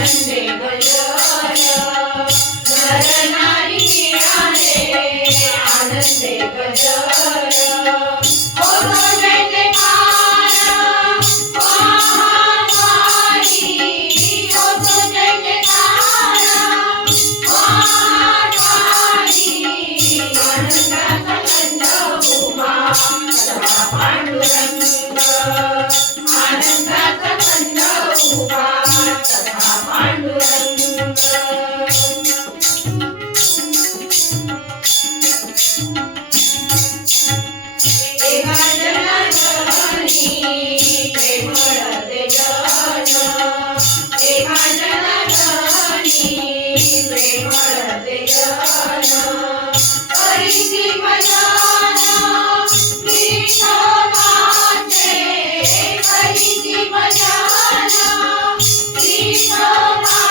आनंदे गजर नर नारी मिळाले आनंदे गजर होतो जय जयकार महाकाली होतो जय जयकार महाकाली आनंदाचा गंध उभा सदा पांडुरंग आनंदाचा गंध उभा सदा पांडुरंग एका जनार्दनी प्रेमळ ते जन एका जनार्दनी प्रेमळ ते जन करीती भजन विठ्ठलाचे करीती भजन विठ्ठलाचे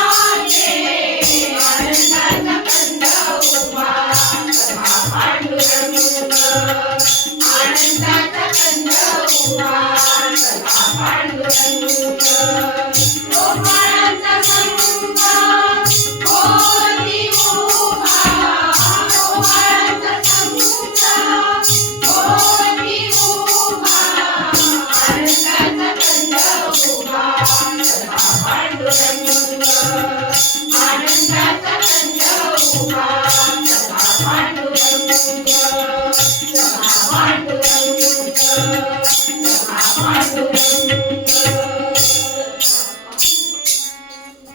आनंदाचा गंध उभा सदा पांडुरंग आनंदाचा गंध उभा सदा पांडुरंग गोपाळांचा संग होती उभा गोपाळांचा संग होती उभा आनंदाचा गंध उभा सदा पांडुरंग